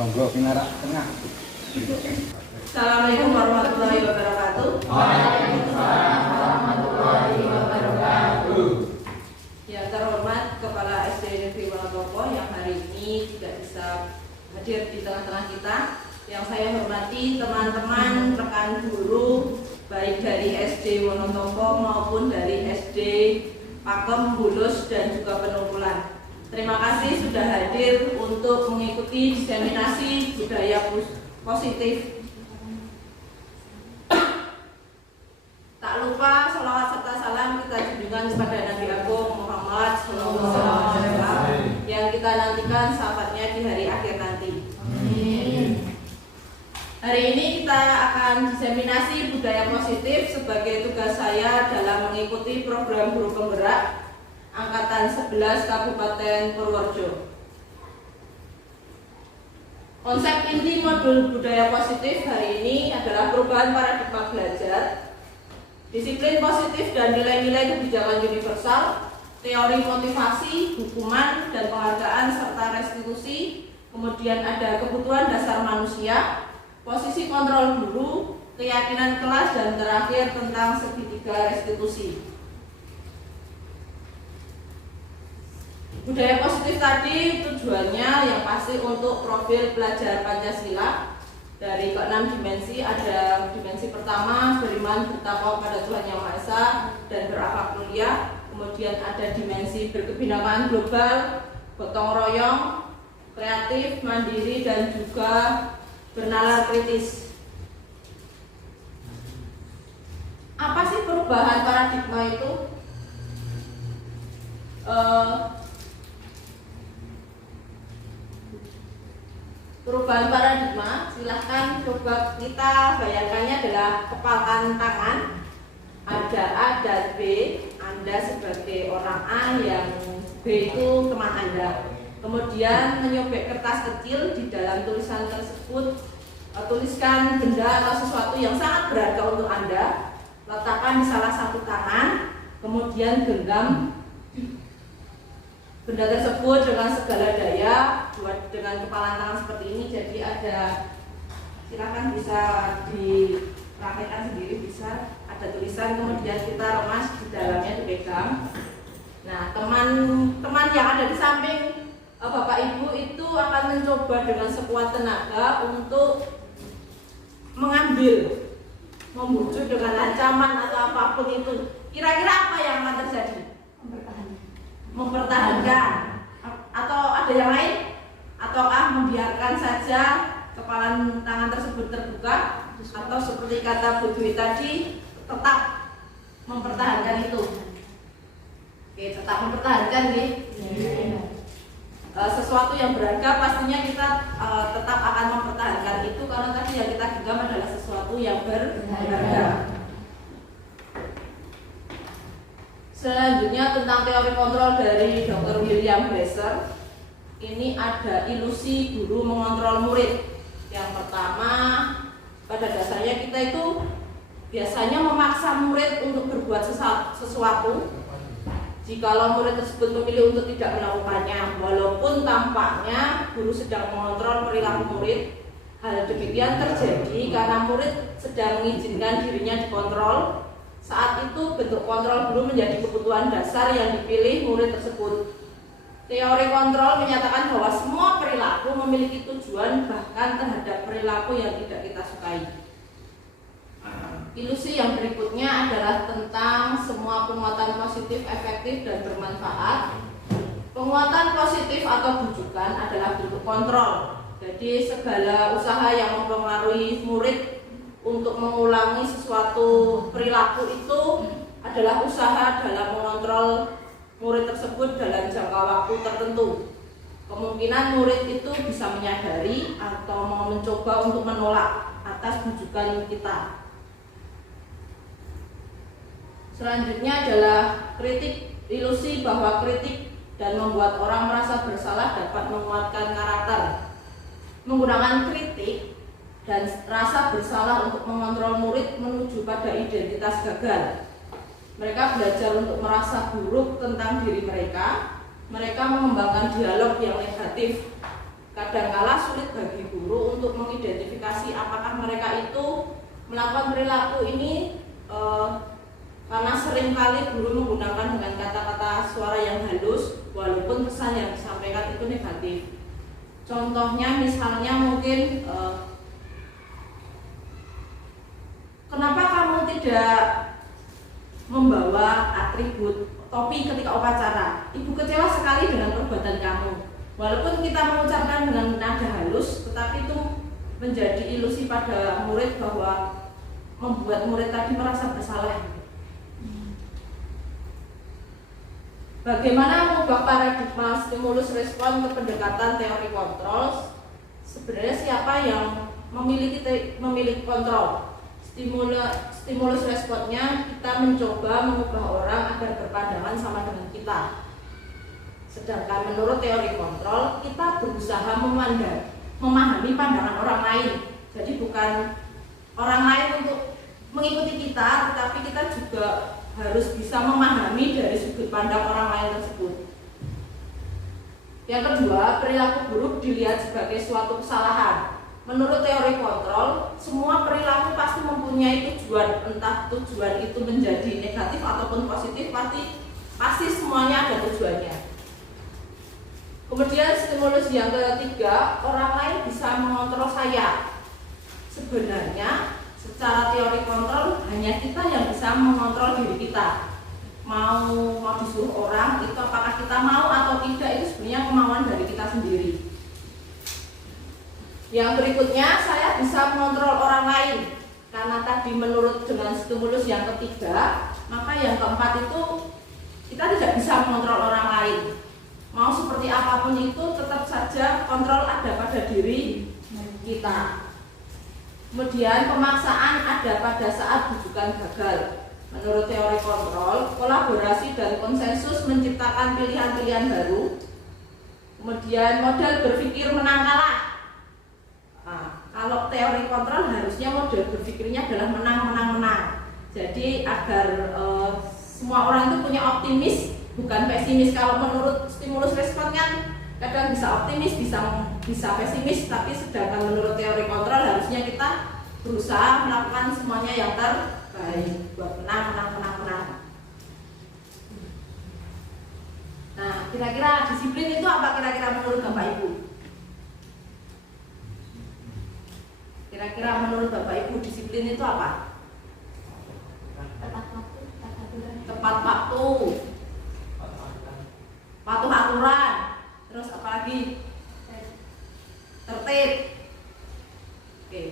Monggo pinarak tengah. Assalamualaikum warahmatullahi wabarakatuh. Waalaikumsalam warahmatullahi wabarakatuh. Yang terhormat Kepala SD Negeri Wonosobo yang hari ini tidak bisa hadir di tengah-tengah kita. Yang saya hormati teman-teman rekan guru baik dari SD Wonosobo maupun dari SD Pakem, Bulus dan juga Penumpulan. Terima kasih sudah hadir untuk mengikuti diseminasi budaya positif. Tak lupa sholawat serta salam kita junjungan kepada Nabi Agung Muhammad SAW yang kita nantikan syafaatnya di hari akhir nanti. Amin. Hari ini kita akan diseminasi budaya positif sebagai tugas saya dalam mengikuti program guru penggerak Angkatan 11 Kabupaten Purworejo. Konsep inti modul budaya positif hari ini adalah perubahan paradigma belajar, disiplin positif dan nilai-nilai kebijakan universal, teori motivasi, hukuman dan penghargaan serta restitusi, kemudian ada kebutuhan dasar manusia, posisi kontrol guru, keyakinan kelas, dan terakhir tentang segitiga restitusi. Budaya positif tadi tujuannya yang pasti untuk profil pelajar Pancasila. Dari ke-6 dimensi ada dimensi pertama beriman bertakwa pada Tuhan Yang Maha Esa dan berakhlak mulia. Kemudian ada dimensi berkebinekaan global, gotong royong, kreatif, mandiri dan juga bernalar kritis. Apa sih perubahan paradigma itu? Perubahan paradigma, silahkan coba kita bayangkannya adalah kepalan tangan. Ada A dan B, Anda sebagai orang A, yang B itu teman Anda. Kemudian menyobek kertas kecil, di dalam tulisan tersebut tuliskan benda atau sesuatu yang sangat berharga untuk Anda, letakkan di salah satu tangan, kemudian genggam benda tersebut dengan segala daya, buat dengan kepalan tangan seperti ini. Jadi ada, silakan bisa dipraktekkan sendiri, bisa ada tulisan, kemudian kita remas di dalamnya, dipegang. Nah, teman-teman yang ada di samping Bapak Ibu itu akan mencoba dengan sekuat tenaga untuk mengambil, membujuk dengan ancaman atau apapun itu. Kira-kira apa yang akan terjadi? Mempertahankan, atau ada yang lain, ataukah membiarkan saja kepalan tangan tersebut terbuka, atau seperti kata Bu Dwi tadi tetap mempertahankan itu. Oke, tetap mempertahankan nih. Sesuatu yang berharga pastinya kita tetap akan mempertahankan itu, karena tadi yang kita genggam adalah sesuatu yang berharga. Selanjutnya tentang teori kontrol dari Dr. William Glasser. Ini ada ilusi guru mengontrol murid. Yang pertama, pada dasarnya kita itu biasanya memaksa murid untuk berbuat sesuatu. Jikalau murid tersebut memilih untuk tidak melakukannya, walaupun tampaknya guru sedang mengontrol perilaku murid. Hal demikian terjadi karena murid sedang mengizinkan dirinya dikontrol. Saat itu bentuk kontrol guru menjadi kebutuhan dasar yang dipilih murid tersebut. Teori kontrol menyatakan bahwa semua perilaku memiliki tujuan, bahkan terhadap perilaku yang tidak kita sukai. Ilusi yang berikutnya adalah tentang semua penguatan positif, efektif, dan bermanfaat. Penguatan positif atau bujukan adalah bentuk kontrol. Jadi segala usaha yang mempengaruhi murid untuk mengulangi sesuatu perilaku itu adalah usaha dalam mengontrol murid tersebut dalam jangka waktu tertentu. Kemungkinan murid itu bisa menyadari atau mau mencoba untuk menolak atas bujukan kita. Selanjutnya adalah kritik. Ilusi bahwa kritik dan membuat orang merasa bersalah dapat menguatkan karakter. Menggunakan kritik dan rasa bersalah untuk mengontrol murid menuju pada identitas gagal. Mereka belajar untuk merasa buruk tentang diri mereka. Mereka mengembangkan dialog yang negatif kadangkala sulit bagi guru untuk mengidentifikasi apakah mereka itu melakukan perilaku ini karena seringkali guru menggunakan dengan kata-kata suara yang halus walaupun pesan yang disampaikan itu negatif. Contohnya misalnya mungkin kenapa kamu tidak membawa atribut topi ketika upacara? Ibu kecewa sekali dengan perbuatan kamu. Walaupun kita mengucapkan dengan nada halus, tetapi itu menjadi ilusi pada murid bahwa membuat murid tadi merasa bersalah. Bagaimana mengubah paradigma stimulus respon ke pendekatan teori kontrol? Sebenarnya siapa yang memiliki kontrol? Stimulus responnya kita mencoba mengubah orang agar berpandangan sama dengan kita. Sedangkan menurut teori kontrol, kita berusaha memahami pandangan orang lain. Jadi bukan orang lain untuk mengikuti kita, tetapi kita juga harus bisa memahami dari sudut pandang orang lain tersebut. Yang kedua, perilaku buruk dilihat sebagai suatu kesalahan. Menurut teori kontrol, semua perilaku pasti mempunyai tujuan, entah tujuan itu menjadi negatif ataupun positif, pasti semuanya ada tujuannya. Kemudian stimulus yang ketiga, orang lain bisa mengontrol saya. Sebenarnya secara teori kontrol hanya kita yang bisa mengontrol diri kita. Mau disuruh orang itu apakah kita mau atau tidak, itu sebenarnya kemauan dari kita sendiri. Yang berikutnya, saya bisa mengontrol orang lain. Karena tadi menurut dengan stimulus yang ketiga, maka yang keempat itu kita tidak bisa mengontrol orang lain. Mau seperti apapun itu tetap saja kontrol ada pada diri kita. Kemudian pemaksaan ada pada saat bujukan gagal. Menurut teori kontrol, kolaborasi dan konsensus menciptakan pilihan-pilihan baru. Kemudian model berpikir menang kalah. Nah, kalau teori kontrol harusnya model berpikirnya adalah menang. Jadi agar semua orang itu punya optimis, bukan pesimis. Kalau menurut stimulus respon kan kadang bisa optimis, bisa pesimis, tapi sedangkan menurut teori kontrol harusnya kita berusaha melakukan semuanya yang terbaik buat menang. Nah, kira-kira disiplin itu apa kira-kira menurut Bapak Ibu? Kira-kira menurut Bapak Ibu disiplin itu apa? Tepat waktu, patuh aturan, terus apa lagi? Tertib. Oke.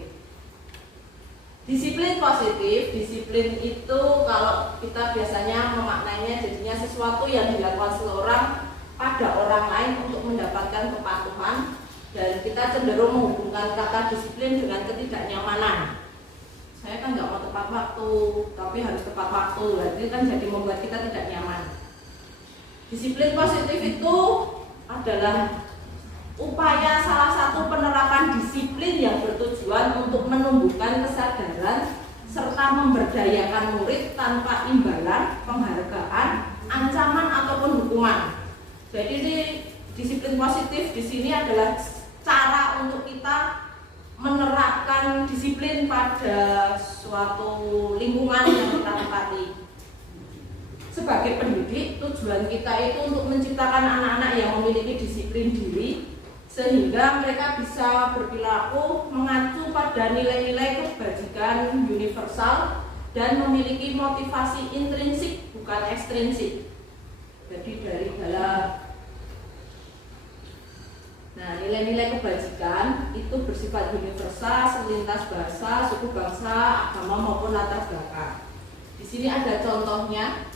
Disiplin positif, disiplin itu kalau kita biasanya memaknainya jadinya sesuatu yang dilakukan seseorang pada orang lain untuk mendapatkan kepatuhan, dan kita cenderung menghubungkan kata disiplin dengan ketidaknyamanan. Saya kan nggak mau tepat waktu, tapi harus tepat waktu. Ini kan jadi membuat kita tidak nyaman. Disiplin positif itu adalah upaya salah satu penerapan disiplin yang bertujuan untuk menumbuhkan kesadaran serta memberdayakan murid tanpa imbalan, penghargaan, ancaman ataupun hukuman. Jadi disiplin positif di sini adalah cara untuk kita menerapkan disiplin pada suatu lingkungan yang kita tempati. Sebagai pendidik, tujuan kita itu untuk menciptakan anak-anak yang memiliki disiplin diri, sehingga mereka bisa berperilaku mengacu pada nilai-nilai kebajikan universal dan memiliki motivasi intrinsik bukan ekstrinsik. Jadi dari dalam nilai-nilai kebajikan itu bersifat universal selintas bahasa, suku bangsa, agama maupun latar belakang. Di sini ada contohnya.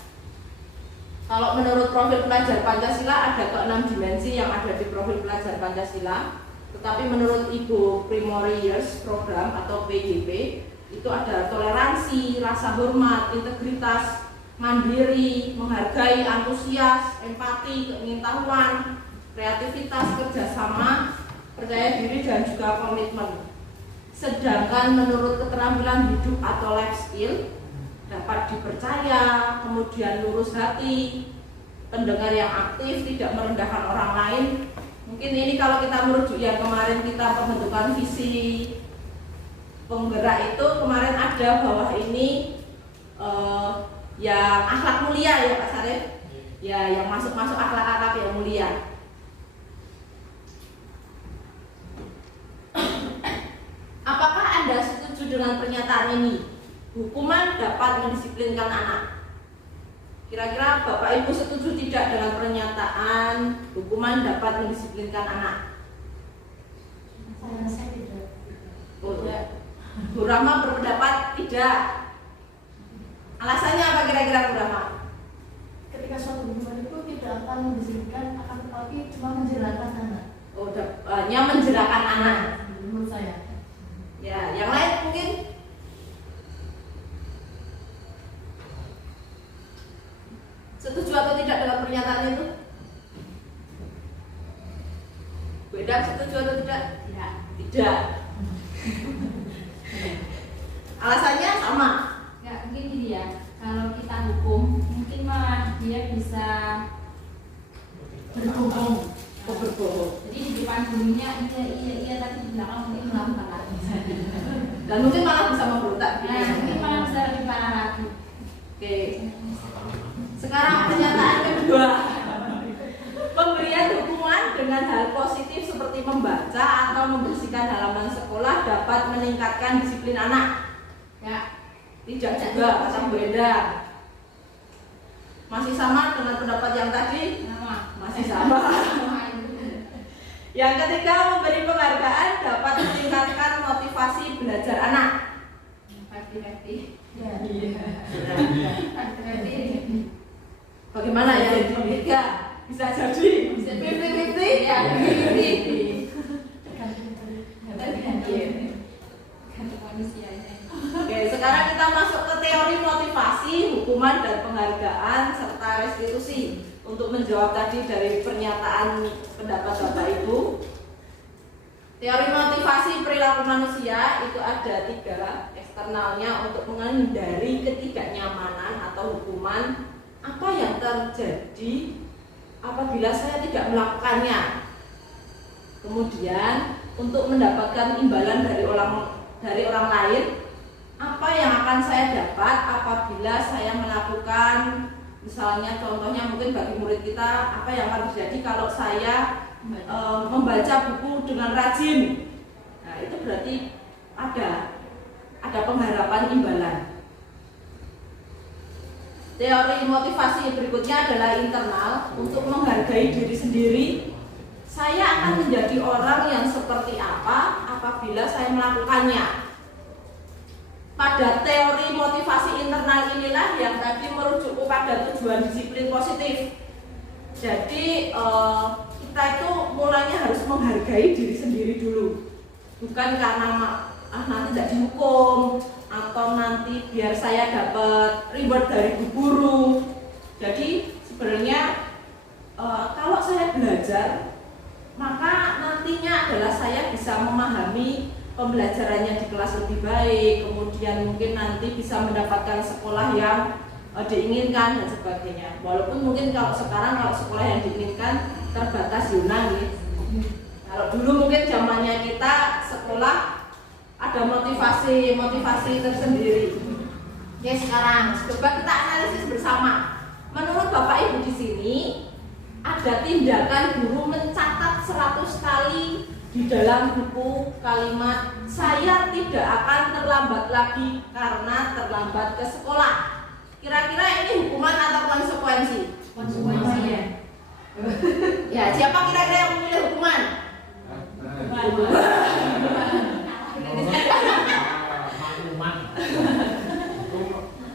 Kalau menurut profil pelajar Pancasila ada ke-6 dimensi yang ada di profil pelajar Pancasila. Tetapi menurut Ibu Primorius Program atau PJP itu ada toleransi, rasa hormat, integritas, mandiri, menghargai, antusias, empati, keingintahuan, kreativitas, kerjasama, percaya diri dan juga komitmen. Sedangkan menurut keterampilan hidup atau life skill dapat dipercaya, kemudian lurus hati, pendengar yang aktif, tidak merendahkan orang lain, Mungkin ini kalau kita merujuk yang kemarin kita pembentukan visi penggerak itu kemarin ada bawah ini yang akhlak mulia ya Pak Sarif, ya yang masuk akhlak-akhlak yang mulia. Apakah Anda setuju dengan pernyataan ini? Hukuman dapat mendisiplinkan anak. Kira-kira Bapak Ibu setuju tidak dengan pernyataan hukuman dapat mendisiplinkan anak? Saya tidak. Oh, ya. Bu Rahma berpendapat tidak. Alasannya apa kira-kira Bu Rahma? Ketika suatu hukuman itu tidak akan mendisiplinkan, akan tetapi cuma menjerakan anak. Oh, hanya menjerakan anak. Menurut saya. Ya, yang lain mungkin? Setuju atau tidak dengan pernyataan itu? Beda setuju atau tidak? Tidak. Tidak. Alasannya sama. Nggak mungkin gini ya, kalau kita hukum mungkin malah dia bisa berbohong. Oh, berbohong. Jadi di depan gurunya iya tapi di belakang mungkin melakukan lagi. Dan mungkin malah bisa memberontak. Nah, mungkin malah bisa lebih parah lagi. Oke. Sekarang pernyataan kedua. Pemberian hukuman dengan hal positif seperti membaca atau membersihkan halaman sekolah dapat meningkatkan disiplin anak. Ya, Tidak juga, kata Bu Endang. Masih sama dengan pendapat yang tadi? nama. Masih sama. Yang ketiga, memberi penghargaan dapat meningkatkan motivasi belajar anak. Hati-hati. Ya. Hati-hati. Bagaimana ya yang ketiga? Bisa jadi? Bisa jadi. 50-50? Ya, 50-50. Tergantung. Gantung manusianya. Oke, sekarang kita masuk ke teori motivasi, hukuman dan penghargaan serta restitusi. Untuk menjawab tadi dari pernyataan pendapat Bapak Ibu, teori motivasi perilaku manusia itu ada 3 eksternalnya untuk menghindari ketidaknyamanan atau hukuman. Apa yang terjadi apabila saya tidak melakukannya? Kemudian untuk mendapatkan imbalan dari orang lain, apa yang akan saya dapat apabila saya melakukan, misalnya contohnya mungkin bagi murid kita, apa yang akan terjadi kalau saya membaca buku dengan rajin. Nah, itu berarti ada pengharapan imbalan. Teori motivasi berikutnya adalah internal, untuk menghargai diri sendiri. Saya akan menjadi orang yang seperti apa apabila saya melakukannya. Pada teori motivasi internal inilah yang tadi merujuk kepada tujuan disiplin positif. Jadi kita itu mulanya harus menghargai diri sendiri dulu, bukan karena nanti tidak dihukum atau nanti biar saya dapat reward dari bu guru. Jadi sebenarnya kalau saya belajar, maka nantinya adalah saya bisa memahami pembelajarannya di kelas lebih baik, kemudian mungkin nanti bisa mendapatkan sekolah yang diinginkan dan sebagainya. Walaupun mungkin kalau sekarang sekolah yang diinginkan terbatas Yunan gitu. Kalau dulu mungkin zamannya kita sekolah ada motivasi tersendiri. Ya sekarang coba kita analisis bersama. Menurut Bapak Ibu di sini ada tindakan guru mencatat 100 kali di dalam buku kalimat saya tidak akan terlambat lagi karena terlambat ke sekolah. Kira-kira ini hukuman atau konsekuensi? Konsekuensi. Ya, siapa kira-kira yang memilih hukuman?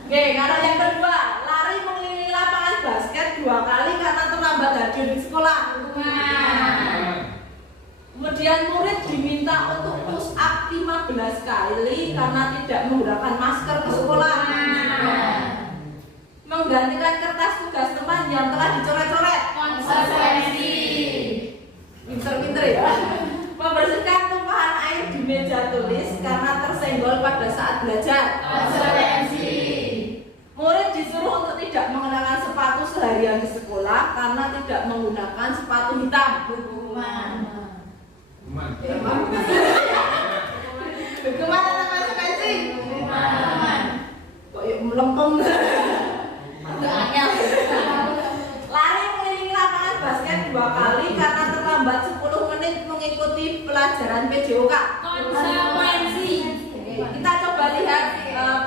Oke, kalau yang kedua, lari mengelilingi lapangan basket 2 kali karena terlambat hadir di sekolah. Kemudian murid diminta untuk push up 15 kali karena tidak menggunakan masker ke sekolah. Menggantikan kertas tugas teman yang telah dicoret-coret. Konsekuensi. Pinter-pinter ya. Membersihkan tumpahan air di meja tulis karena tersenggol pada saat belajar. Konsekuensi. Murid disuruh untuk tidak mengenakan sepatu seharian di sekolah karena tidak menggunakan sepatu hitam. Hukuman. Hukuman ada konsekuensi. Hukuman. Kok yuk melempem. Lari mengelilingi lapangan basket 2 kali karena terlambat 10 menit mengikuti pelajaran PJOK. Konsekuensi. Kita coba lihat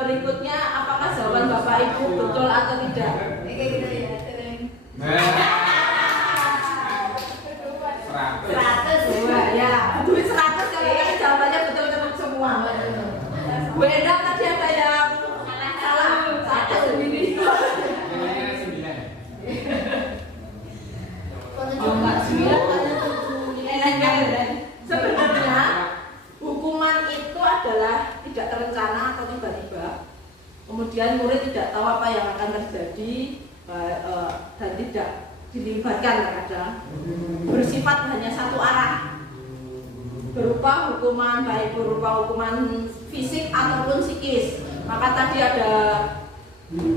berikutnya apakah jawaban Bapak Ibu betul atau tidak. Oke, kita lihat. 100 ya. Duit 100 kalau tadi jawabannya betul-betul semua. Bu Endang tadi ada yang salah. Satu sendiri. Oh, enggak 9. Sebenarnya hukuman itu adalah tidak terencana atau tiba-tiba. Kemudian murid tidak tahu apa yang akan terjadi dan tidak dilibatkan terkadang. Bersifat hanya satu arah. Berupa hukuman, baik berupa hukuman fisik ataupun psikis. Maka tadi ada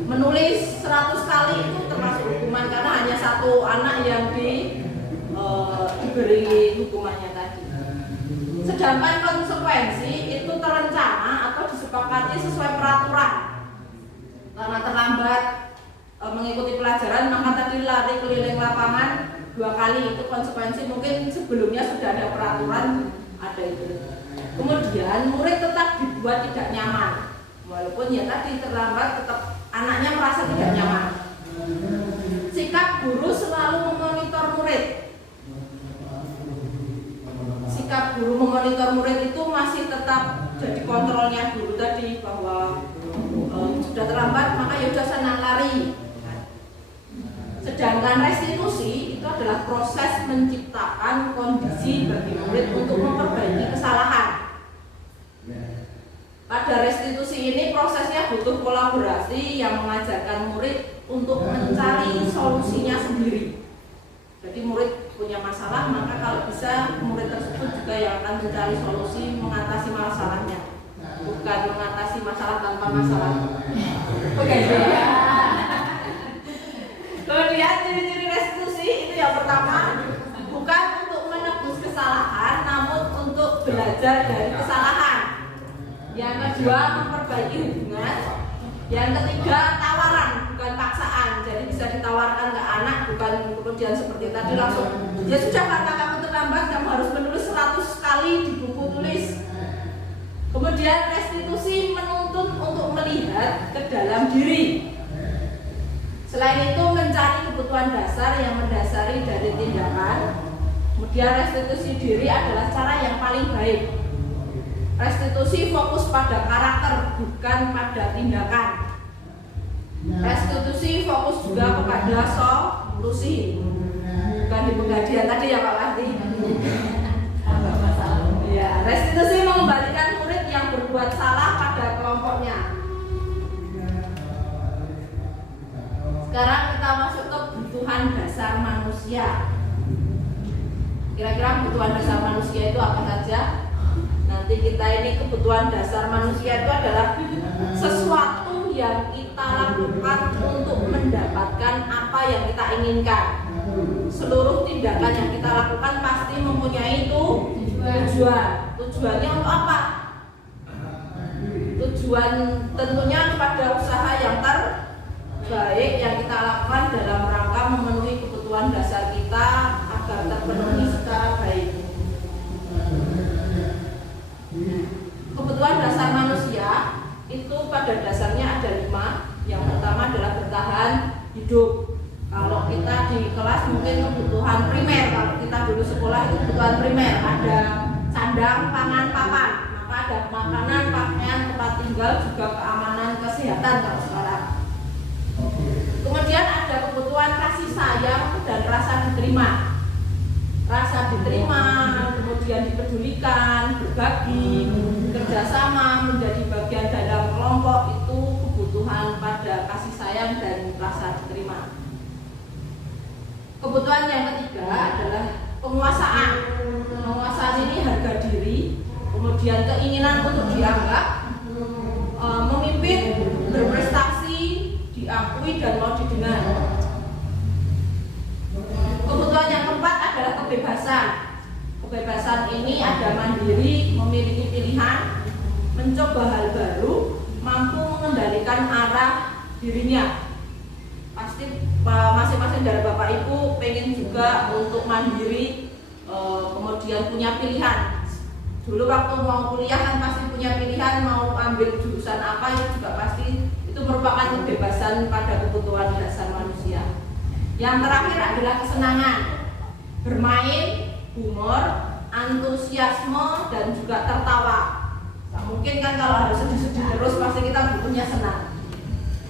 menulis 100 kali itu termasuk hukuman karena hanya satu anak yang diberi hukumannya tadi. Sedangkan konsekuensi itu terencana atau disepakati sesuai peraturan. Karena terlambat mengikuti pelajaran, maka tadi lari keliling lapangan 2 kali itu konsekuensi. Mungkin sebelumnya sudah ada peraturan, ada itu. Kemudian murid tetap dibuat tidak nyaman, walaupun ya tadi terlambat tetap anaknya merasa tidak nyaman. Sikap guru selalu memonitor murid. Sikap guru memonitor murid itu masih tetap jadi kontrolnya guru tadi bahwa sudah terlambat maka ya sudah senang lari. Sedangkan restitusi itu adalah proses menciptakan kondisi bagi murid untuk memperbaiki kesalahan. Pada restitusi ini prosesnya butuh kolaborasi yang mengajarkan murid untuk mencari solusinya sendiri. Jadi murid punya masalah, maka kalau bisa murid tersebut juga yang akan mencari solusi mengatasi masalahnya, bukan mengatasi masalah tanpa masalah. Oke. Kemudian ciri-ciri restitusi itu yang pertama, bukan untuk menebus kesalahan, namun untuk belajar dari kesalahan. Yang kedua, memperbaiki hubungan. Yang ketiga, tawaran, bukan paksaan. Jadi bisa ditawarkan ke anak, bukan kemudian seperti tadi langsung ya sudah karena kamu terlambat kamu harus menulis 100 kali di buku tulis. Kemudian restitusi menuntut untuk melihat ke dalam diri. Selain itu mencari kebutuhan dasar yang mendasari dari tindakan. Kemudian restitusi diri adalah cara yang paling baik. Restitusi fokus pada karakter, bukan pada tindakan. Restitusi fokus juga kepada solusi, bukan di penggajian tadi ya Pak Wati. Ya, restitusi mengembalikan murid yang berbuat salah pada kelompoknya. Sekarang kita masuk ke kebutuhan dasar manusia. Kira-kira kebutuhan dasar manusia itu apa saja? Nanti kita ini kebutuhan dasar manusia itu adalah sesuatu yang kita lakukan untuk mendapatkan apa yang kita inginkan. Seluruh tindakan yang kita lakukan pasti mempunyai tujuan. Tujuannya untuk apa? Tujuan tentunya kepada usaha yang terbaik yang kita lakukan dalam rangka memenuhi kebutuhan dasar kita agar terpenuhi secara baik. Kebutuhan dasar manusia itu pada dasarnya ada 5. Yang pertama adalah bertahan hidup. Kalau kita di kelas mungkin kebutuhan primer. Kalau kita dulu sekolah itu kebutuhan primer, ada sandang, pangan, papan. Maka ada makanan, pakaian, tempat tinggal, juga keamanan, kesehatan kalau sekarang. Kemudian ada kebutuhan kasih sayang dan rasa diterima. Rasa diterima, kemudian dipedulikan, berbagi, kerjasama, menjadi bagian dalam kelompok itu kebutuhan pada kasih sayang dan rasa diterima. Kebutuhan yang ketiga adalah penguasaan. Penguasaan ini harga diri, kemudian keinginan untuk dianggap, memimpin, berprestasi, diakui dan mau didengar. Kebutuhan yang keempat adalah kebebasan. Kebebasan ini ada mandiri, memiliki pilihan, mencoba hal baru, mampu mengendalikan arah dirinya. Pasti masing-masing dari Bapak Ibu pengen juga untuk mandiri, kemudian punya pilihan. Dulu waktu mau kuliah kan pasti punya pilihan mau ambil jurusan apa, itu juga pasti itu merupakan kebebasan pada kebutuhan dasar manusia. Yang terakhir adalah kesenangan, bermain, humor, antusiasme, dan juga tertawa. Nah, mungkin kan kalau harus sedih-sedih terus pasti kita butuhnya senang.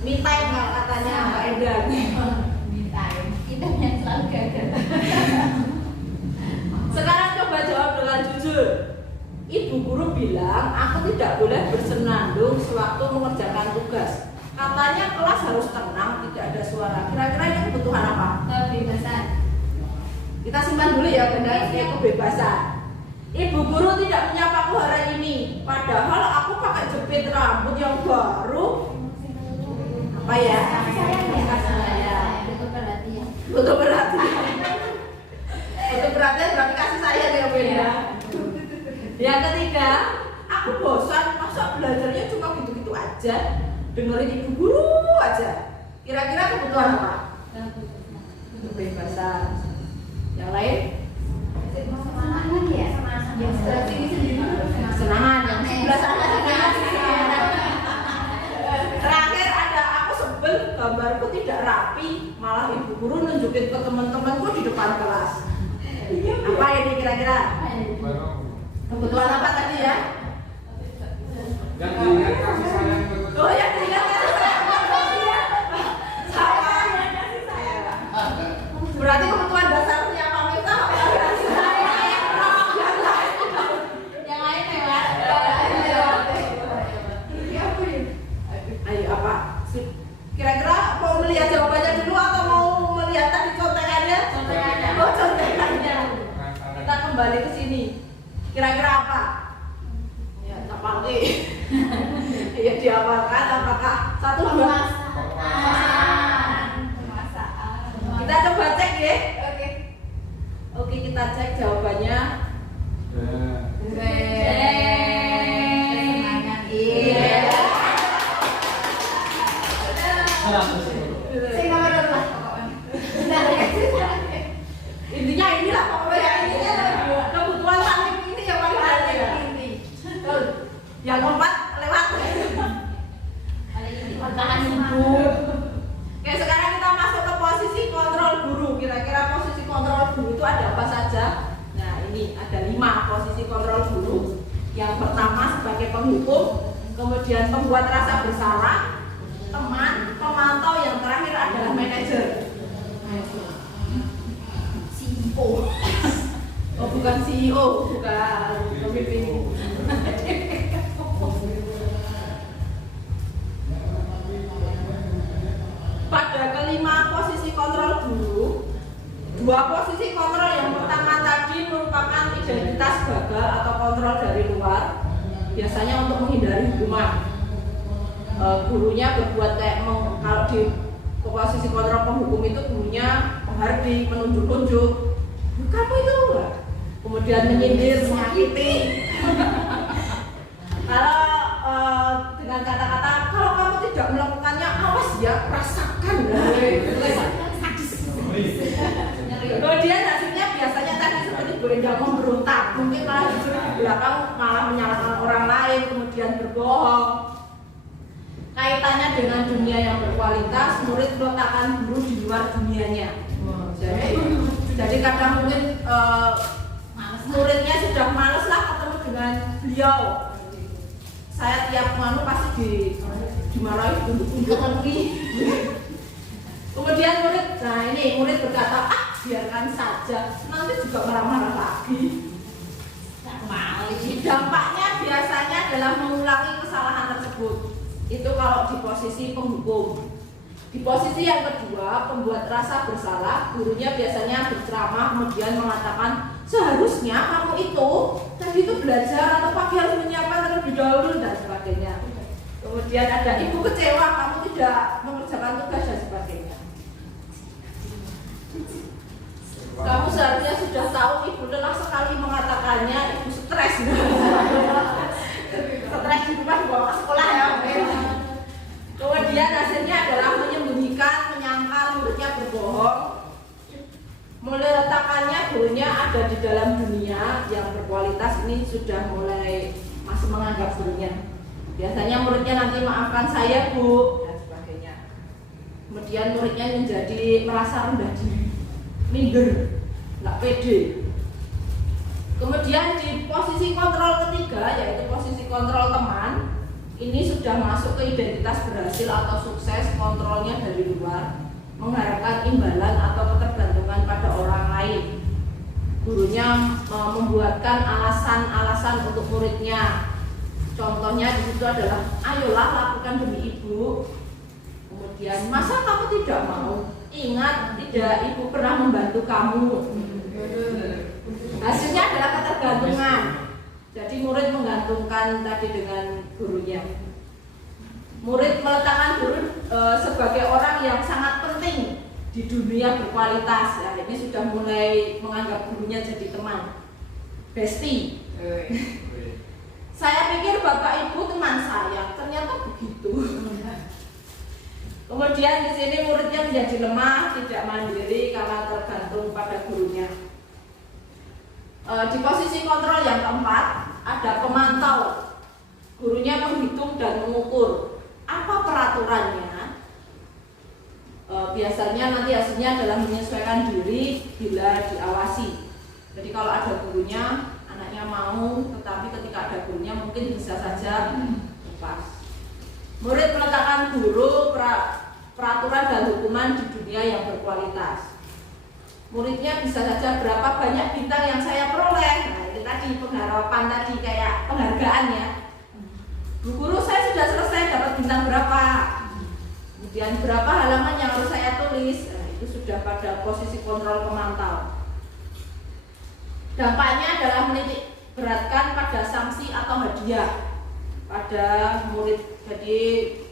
Me time kalau katanya Mbak Eda. Me time. Kita yang selalu gagal. Sekarang coba jawab dengan jujur. Ibu guru bilang aku tidak boleh bersenandung sewaktu mengerjakan tugas. Katanya kelas harus tenang, tidak ada suara. Kira-kira ini kebutuhan apa? Kebebasan. Kita simpan dulu ya benda kebebasan. Ibu guru tidak menyapa aku hari ini, padahal aku pakai jepit rambut yang baru. Apa ya? Kasih sayang ya. Kasih sayang. Butuh perhatian. Butuh perhatian. Butuh perhatian berarti kasih sayang ya benda. Yang ketiga, aku bosan, masa belajarnya cuma gitu-gitu aja, dengerin ibu guru aja. Kira-kira kebutuhan apa? Kebebasan. Yang lain? Semangat ya. Yang strategi sendiri. Kesenangan. Yang sebelah sana. Terakhir ada aku sebel gambarku tidak rapi, malah ibu guru nunjukin ke teman-temanku di depan kelas. Apa ini kira-kira? Kebutuhan apa tadi ya? Yang diingat kasih sayang. Oh ya, diingat kasih sayang. Kasih sayang. Berarti kebutuhan dasarnya Pak Mita kasih sayang. Yang lain lewat. Ayo apa? Kira-kira mau melihat jawabannya dulu atau mau melihat tadi contekannya? Contekannya. Oh, contekannya. Kita kembali ke sini. Kira-kira apa? Ya, apa nih? Ya diamalkan apakah satu dua? Kita coba cek ya. Oke, kita cek jawabannya. Kesenangan. Iya. Intinya inilah pokoknya ininya kebutuhan paling ini yang paling penting ya. Yang keempat lewat. Tahan ibu. Oke, sekarang kita masuk ke posisi kontrol guru. Kira-kira posisi kontrol guru itu ada apa saja? Nah, ini ada 5 posisi kontrol guru. Yang pertama sebagai penghukum, kemudian pembuat rasa bersalah, teman, pemantau, yang terakhir adalah manajer. CEO. Oh, bukan CEO, bukan pemimpin. Pada kelima posisi kontrol guru, 2 posisi kontrol yang pertama tadi merupakan identitas gagal atau kontrol dari luar, biasanya untuk menghindari hukuman. Gurunya berbuat kayak kalau di posisi kontrol penghukum itu gurunya menghardik, menunjuk-nunjuk, kamu itu enggak, kemudian menyindir, menyakiti. Kalau dengan kata-kata kalau kamu tidak melakukannya, awas ya, rasakan. Kemudian hasilnya biasanya tadi seperti Bu Enda memberontak, mungkin malah justru di belakang malah menyalahkan orang lain, kemudian berbohong. Kaitannya dengan dunia yang berkualitas, murid meletakkan guru di luar dunianya. Jadi kadang mungkin muridnya sudah males lah ketemu dengan beliau. Saya tiap manu pasti dimarahi untuk kemudian murid berkata, biarkan saja, nanti juga marah-marah lagi. Dampaknya biasanya adalah mengulangi kesalahan tersebut. Itu kalau di posisi penghukum. Di posisi yang kedua, pembuat rasa bersalah, gurunya biasanya berceramah kemudian mengatakan, seharusnya kamu itu tadi itu belajar atau pagi harus menyiapkan terlebih dahulu dan sebagainya. Kemudian ada ibu kecewa kamu tidak mengerjakan mengerjakan tugas dan sebagainya. Kamu seharusnya sudah tahu ibu lelah sekali mengatakannya, ibu stres. Stres di rumah dibawa ke sekolah ya. Kemudian hasilnya adalah menyembunyikan, menyangkal muridnya berbohong. Mulai letakkannya gurunya ada di dalam dunia yang berkualitas, ini sudah mulai masih menganggap gurunya. Biasanya muridnya nanti maafkan saya bu dan sebagainya. Kemudian muridnya menjadi merasa rendah diri, minder, nggak pede. Kemudian di posisi kontrol ketiga, yaitu posisi kontrol teman, ini sudah masuk ke identitas berhasil atau sukses, kontrolnya dari luar, mengharapkan imbalan atau ketergantungan pada orang lain. Gurunya membuatkan alasan-alasan untuk muridnya. Contohnya di situ adalah, ayolah lakukan demi ibu. Kemudian, masa kamu tidak mau? Ingat, tidak, ibu pernah membantu kamu. Hasilnya adalah ketergantungan. Jadi murid menggantungkan tadi dengan gurunya. Murid meletakkan guru sebagai orang yang sangat penting di dunia berkualitas. Ya, ini sudah mulai menganggap gurunya jadi teman, bestie. Saya pikir bapak ibu teman saya, ternyata begitu. Kemudian di sini muridnya menjadi lemah, tidak mandiri karena tergantung pada gurunya. Di posisi kontrol yang keempat ada pemantau. Gurunya menghitung dan mengukur apa peraturannya. Biasanya nanti hasilnya adalah menyesuaikan diri bila diawasi. Jadi kalau ada gurunya, anaknya mau, tetapi ketika ada gurunya mungkin bisa saja lepas. Murid meletakkan guru, peraturan dan hukuman di dunia yang berkualitas. Muridnya bisa saja berapa banyak bintang yang saya peroleh. Nah itu tadi pengharapan tadi, kayak penghargaan ya. Bu guru, saya sudah selesai, dapat bintang berapa? Kemudian berapa halaman yang harus saya tulis? Nah, itu sudah pada posisi kontrol pemantau. Dampaknya adalah menitik beratkan pada sanksi atau hadiah pada murid. Jadi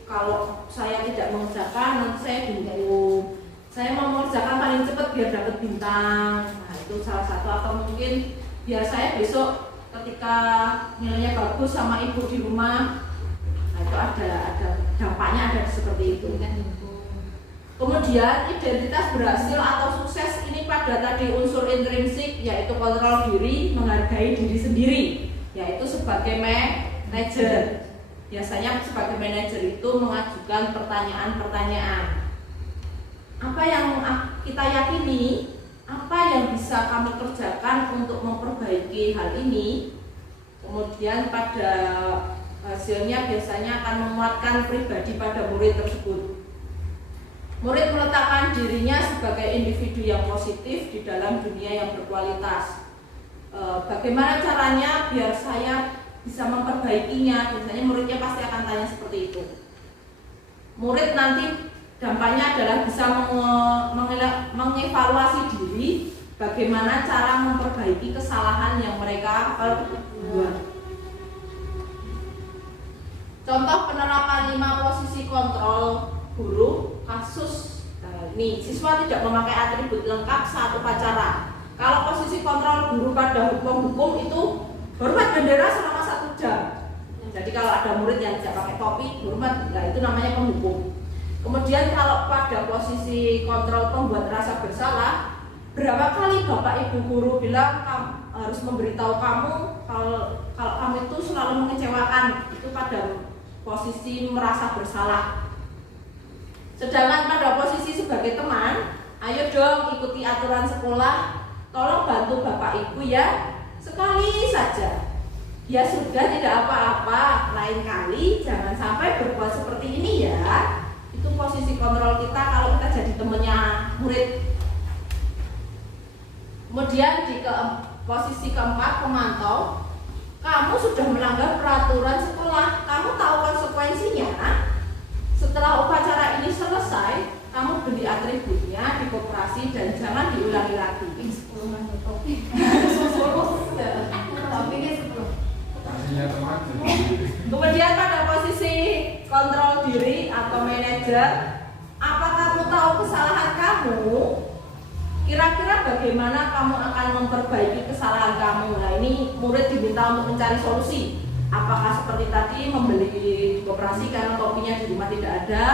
kalau saya tidak mengerjakan, nanti saya bingung. Saya mau mengerjakan paling cepat biar dapat bintang. Nah itu salah satu. Atau mungkin biar saya besok ketika nilainya bagus sama ibu di rumah. Nah itu ada dampaknya, ada seperti itu. Kemudian identitas berhasil atau sukses ini pada tadi unsur intrinsik, yaitu kontrol diri, menghargai diri sendiri, yaitu sebagai manajer. Biasanya sebagai manajer itu mengajukan pertanyaan-pertanyaan. Apa yang kita yakini, apa yang bisa kami kerjakan untuk memperbaiki hal ini. Kemudian pada hasilnya biasanya akan menguatkan pribadi pada murid tersebut. Murid meletakkan dirinya sebagai individu yang positif di dalam dunia yang berkualitas. Bagaimana caranya biar saya bisa memperbaikinya? Biasanya muridnya pasti akan tanya seperti itu. Murid nanti dampaknya adalah bisa mengevaluasi diri, bagaimana cara memperbaiki kesalahan yang mereka perbuat. Contoh penerapan 5 posisi kontrol guru kasus. Ini siswa tidak memakai atribut lengkap saat upacara. Kalau posisi kontrol guru pada hukum itu hormat bendera selama 1 jam. Jadi kalau ada murid yang tidak pakai topi, hormat, nah itu namanya penghukum. Kemudian kalau pada posisi kontrol pembuat rasa bersalah, berapa kali bapak ibu guru bilang harus memberitahu kamu kalau kamu itu selalu mengecewakan, itu pada posisi merasa bersalah. Sedangkan pada posisi sebagai teman, ayo dong ikuti aturan sekolah, tolong bantu bapak ibu ya, sekali saja. Ya sudah, tidak apa-apa, lain kali jangan sampai berbuat seperti ini ya. Itu posisi kontrol kita kalau kita jadi temannya murid. Kemudian di posisi keempat, pemantau. Kamu sudah melanggar peraturan sekolah, kamu tahu konsekuensinya. Setelah upacara ini selesai, kamu beli atributnya di koperasi dan jangan diulangi lagi. 10 topi. 10 topi ini 10. Kemudian pada posisi kontrol diri atau manajer, kamu tahu kesalahan kamu, kira-kira bagaimana kamu akan memperbaiki kesalahan kamu. Nah, ini murid diminta untuk mencari solusi. Apakah seperti tadi membeli di koperasi karena kopinya di rumah tidak ada,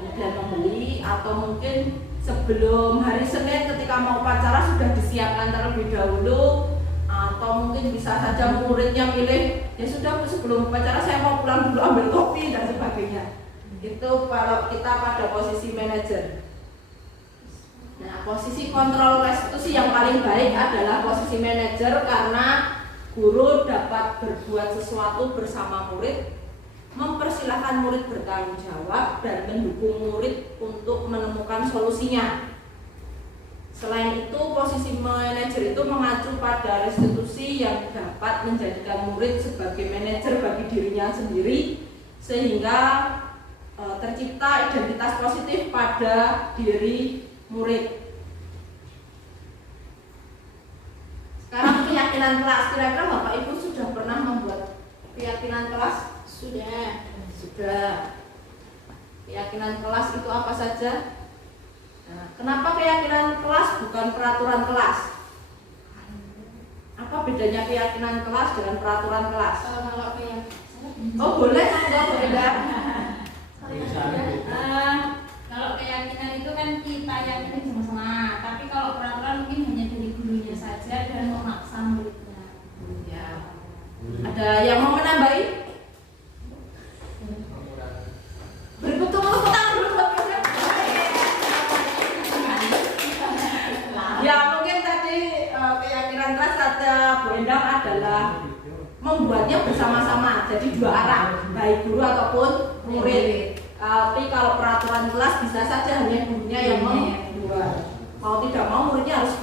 kemudian membeli, atau mungkin sebelum hari Senin ketika mau upacara sudah disiapkan terlebih dahulu, atau mungkin bisa saja muridnya pilih ya sudah sebelum upacara saya mau pulang dulu ambil kopi dan sebagainya. Itu kalau kita pada posisi manajer. Nah, posisi kontrol restitusi yang paling baik adalah posisi manajer karena guru dapat berbuat sesuatu bersama murid, mempersilahkan murid bertanggung jawab dan mendukung murid untuk menemukan solusinya. Selain itu, posisi manajer itu mengacu pada restitusi yang dapat menjadikan murid sebagai manajer bagi dirinya sendiri sehingga tercipta identitas positif pada diri murid. Sekarang keyakinan kelas, kira-kira Bapak Ibu sudah pernah membuat keyakinan kelas? Sudah. Sudah. Keyakinan kelas itu apa saja? Nah, kenapa keyakinan kelas bukan peraturan kelas? Apa bedanya keyakinan kelas dengan peraturan kelas? Kalau kayak Oh boleh, enggak boleh enggak? kalau keyakinan itu kan kita yakini sama-sama, tapi kalau peraturan mungkin hanya dari gurunya saja dan memaksa muridnya. Ya. Ada yang mau menambahi? Berikut tepuk tangan dulu. Ya mungkin tadi keyakinan kelas kata Bu Endang adalah membuatnya bersama-sama, jadi dua arah, baik guru ataupun murid. Tapi kalau peraturan kelas bisa saja hanya gurunya yang membuat. Mau tidak mau muridnya harus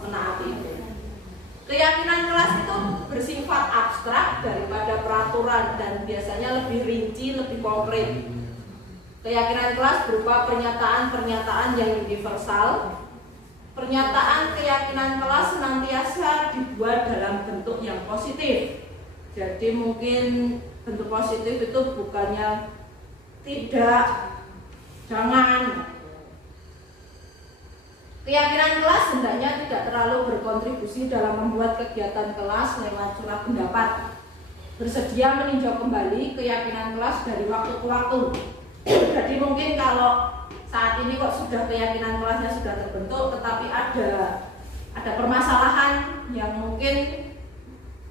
menaati. Keyakinan kelas itu bersifat abstrak daripada peraturan dan biasanya lebih rinci, lebih konkret. Keyakinan kelas berupa pernyataan-pernyataan yang universal. Pernyataan keyakinan kelas senantiasa dibuat dalam bentuk yang positif. Jadi mungkin bentuk positif itu bukannya tidak, jangan. Keyakinan kelas hendaknya tidak terlalu berkontribusi dalam membuat kegiatan kelas lewat curah pendapat. Bersedia meninjau kembali keyakinan kelas dari waktu ke waktu. Jadi mungkin kalau saat ini kok sudah keyakinan kelasnya sudah terbentuk, tetapi ada permasalahan yang mungkin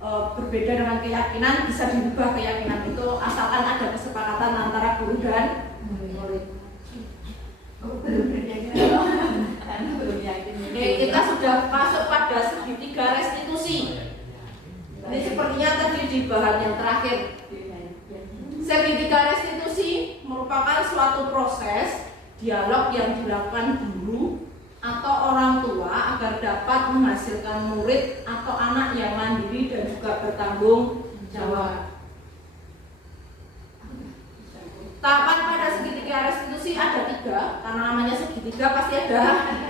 berbeda dengan keyakinan, bisa dirubah keyakinan itu asalkan ada kesepakatan antara guru dan murid. Oke, kita sudah masuk pada segitiga restitusi. Ini sepertinya tadi di bahan yang terakhir. Segitiga restitusi merupakan suatu proses dialog yang dilakukan guru atau orang tua agar dapat menghasilkan murid atau anak yang mandiri dan juga bertanggung jawab. Tahapan pada segitiga restitusi ada 3, karena namanya segitiga pasti ada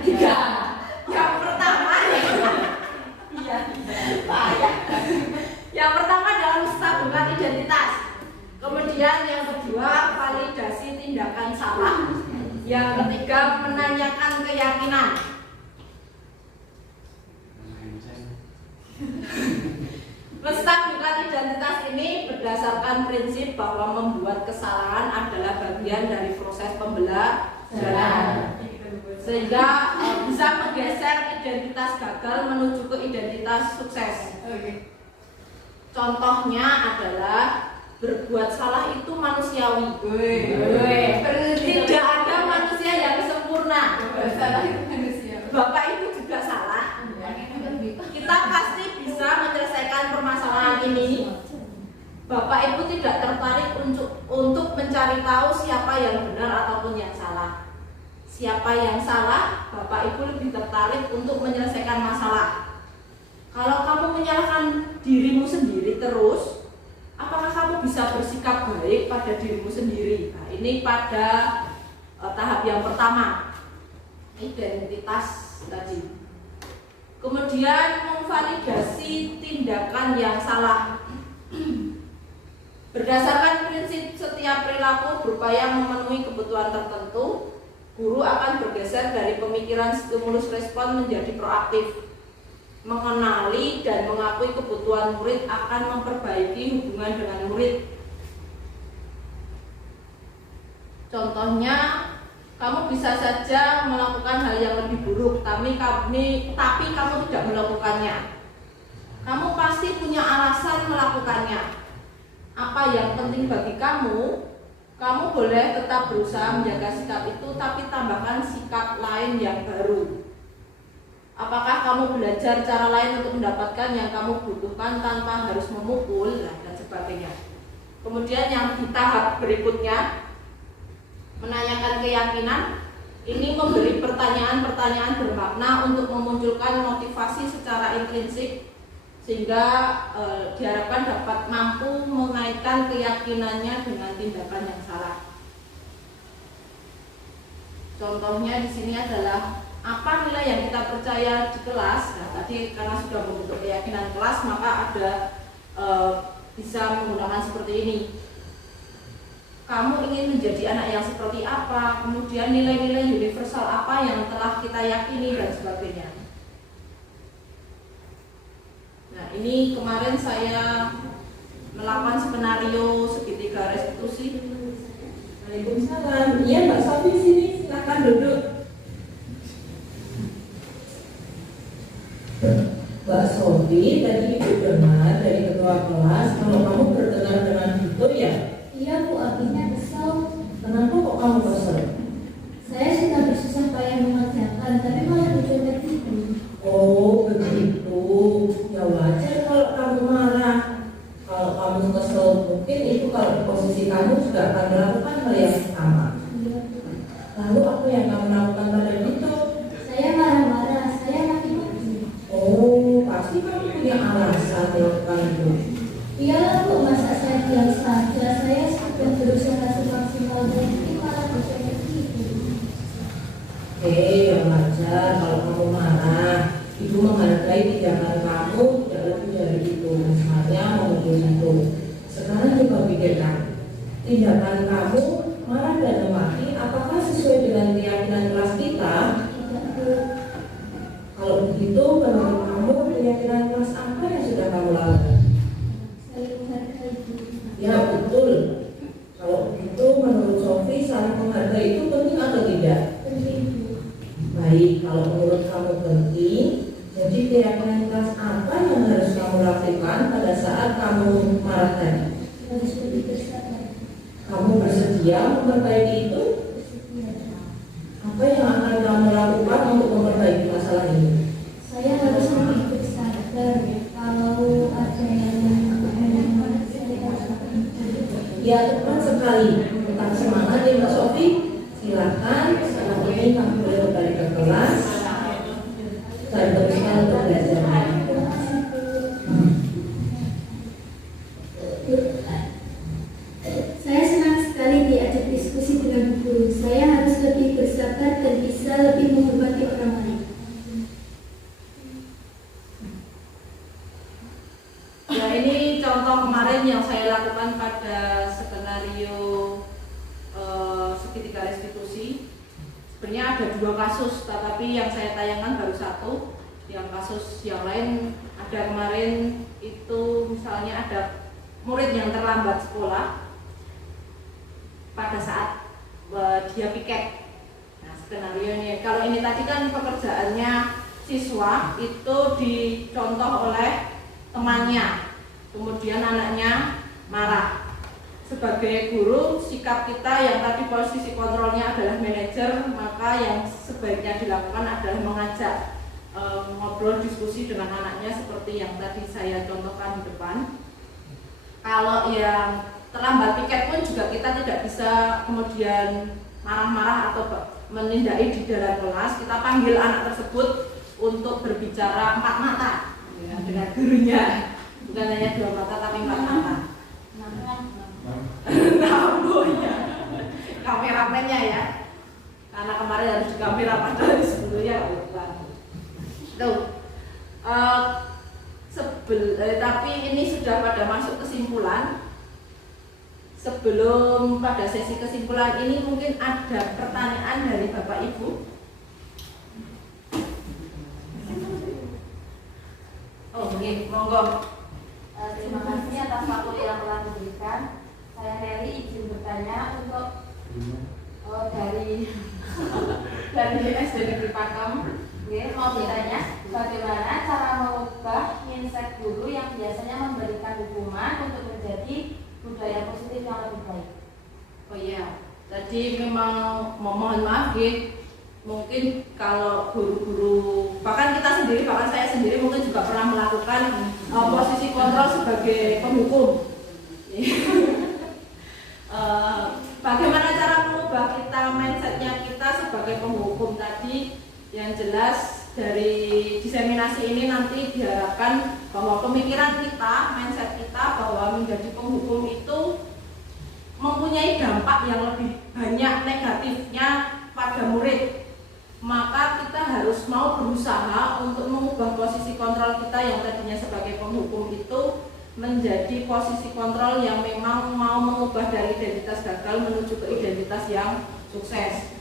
3. Yang pertama, yang pertama adalah menstabilkan identitas. Kemudian yang kedua, validasi tindakan salah. Yang ketiga, menanyakan keyakinan. Menstabilkan identitas ini berdasarkan prinsip bahwa membuat kesalahan adalah bagian dari proses pembelajaran, sehingga bisa menggeser identitas gagal menuju ke identitas sukses. Contohnya adalah berbuat salah itu manusiawi. Tidak ada manusia yang sempurna. Bapak Ibu juga salah. Kita pasti bisa menyelesaikan permasalahan ini. Bapak Ibu tidak tertarik untuk mencari tahu siapa yang benar ataupun yang salah. Siapa yang salah, Bapak Ibu lebih tertarik untuk menyelesaikan masalah. Kalau kamu menyalahkan dirimu sendiri terus, apakah kamu bisa bersikap baik pada dirimu sendiri? Nah, ini pada tahap yang pertama, identitas tadi. Kemudian memvalidasi tindakan yang salah. Berdasarkan prinsip setiap perilaku berupaya memenuhi kebutuhan tertentu, guru akan bergeser dari pemikiran stimulus respon menjadi proaktif. Mengenali dan mengakui kebutuhan murid akan memperbaiki hubungan dengan murid. Contohnya, kamu bisa saja melakukan hal yang lebih buruk, tapi kamu tidak melakukannya. Kamu pasti punya alasan melakukannya. Apa yang penting bagi kamu boleh tetap berusaha menjaga sikap itu, tapi tambahkan sikap lain yang baru. Apakah kamu belajar cara lain untuk mendapatkan yang kamu butuhkan tanpa harus memukul, dan sebagainya. Kemudian yang di tahap berikutnya, menanyakan keyakinan, ini memberi pertanyaan-pertanyaan bermakna untuk memunculkan motivasi secara intrinsik, sehingga diharapkan dapat mampu mengaitkan keyakinannya dengan tindakan yang salah. Contohnya di sini adalah apa nilai yang kita percaya di kelas. Nah, tadi karena sudah membentuk keyakinan kelas, maka ada bisa menggunakan seperti ini. Kamu ingin menjadi anak yang seperti apa, kemudian nilai-nilai universal apa yang telah kita yakini, dan sebagainya. Nah, ini kemarin saya melakukan skenario segitiga restitusi. Waalaikumsalam. Iya, Mbak Sofi sini, silakan duduk. Mbak Sofi, tadi Ibu dengar dari ketua kelas kalau kamu berkenan dengan Vito ya? Iya Bu, artinya kesel. Kenapa kok kamu kesel? Saya sudah bersusah payah mengerjakan, tapi malah dicoret Ibu. Oh begitu, ya wajar kalau kamu marah. Kalau kamu kesel, mungkin itu kalau di posisi kamu juga akan melakukan hal yang sama. Iya Bu. Lalu apa yang kamu lakukan pada Vito? Saya marah-marah, saya maki-maki. Oh, pasti kamu punya alasan melakukan itu. Iyalah Bu, masa saya diam saja, saya sudah berusaha semaksimal mungkin malah dicoret Ibu. Ya wajar kalau kamu marah. Ibu menghargai tindakan kamu tidak lebih dari itu. Misalnya memukul itu. Sekarang coba pikirkan, tindakan kamu marah dan memaki apakah sesuai dengan keyakinan kelas kita? Tidak Bu. Kalau begitu, menurut kamu keyakinan kelas apa yang sudah kamu lakukan? Saling menghargai Bu. Ya betul. Kalau begitu, menurut Sofi saling menghargai itu penting atau tidak? Penting Bu. Baik, kalau menurut kamu penting, jadi keyakinan kelas apa yang harus kamu lakukan pada saat kamu marah tadi? Harus lebih bersabar. Kamu bersedia memperbaiki itu? Bersedia. Apa yang akan kamu lakukan untuk memperbaiki masalah ini? Saya harus lebih bersabar. Kalau ada yang mengenai saya harus lebih. Ya tepat sekali. Tetap semangat ya Mbak Sofi. Silakan, sekarang ini kamu boleh kembali ke kelas dan teruskan untuk belajarnya. Saya senang sekali diajak diskusi dengan guru. Saya harus lebih bersabar dan bisa lebih menghormati orang lain. Ya, ini contoh kemarin yang saya lakukan pada skenario segitiga restitusi. Sebenarnya ada 2 kasus, tetapi yang saya tayangkan baru 1. Yang kasus yang lain ada kemarin itu, misalnya ada murid yang terlambat sekolah pada saat dia piket. Nah, skenario ini, kalau ini tadi kan pekerjaannya siswa itu dicontoh oleh temannya, kemudian anaknya marah. Sebagai guru, sikap kita yang tadi posisi kontrolnya adalah manajer, maka yang sebaiknya dilakukan adalah mengajak ngobrol diskusi dengan anaknya seperti yang tadi saya contohkan di depan. Kalau yang terlambat piket pun juga kita tidak bisa kemudian marah-marah atau menindai di dalam kelas. Kita panggil anak tersebut untuk berbicara 4 mata dengan gurunya, bukan hanya 2 mata tapi 4 mata. Namanya kameramennya ya, karena kemarin harus di kamera padahal sebelumnya bukan. Tapi ini sudah pada masuk kesimpulan. sebelum pada sesi kesimpulan ini mungkin ada pertanyaan dari Bapak Ibu. Oh, oke, monggo. Terima kasih atas waktu yang telah diberikan. Saya Heri izin bertanya untuk dari SD Negeri Pakem. Mau bertanya bagaimana cara mengubah mindset guru yang biasanya memberikan hukuman untuk menjadi budaya positif yang lebih baik. Oh iya, tadi memang mohon maaf ya, mungkin kalau guru-guru, bahkan kita sendiri, bahkan saya sendiri mungkin juga pernah melakukan posisi kontrol sebagai penghukum. Bagaimana cara mengubah kita mindsetnya kita sebagai penghukum tadi? Yang jelas dari diseminasi ini nanti diharapkan bahwa pemikiran kita, mindset kita bahwa menjadi penghukum itu mempunyai dampak yang lebih banyak negatifnya pada murid. Maka kita harus mau berusaha untuk mengubah posisi kontrol kita yang tadinya sebagai penghukum itu menjadi posisi kontrol yang memang mau mengubah dari identitas gagal menuju ke identitas yang sukses.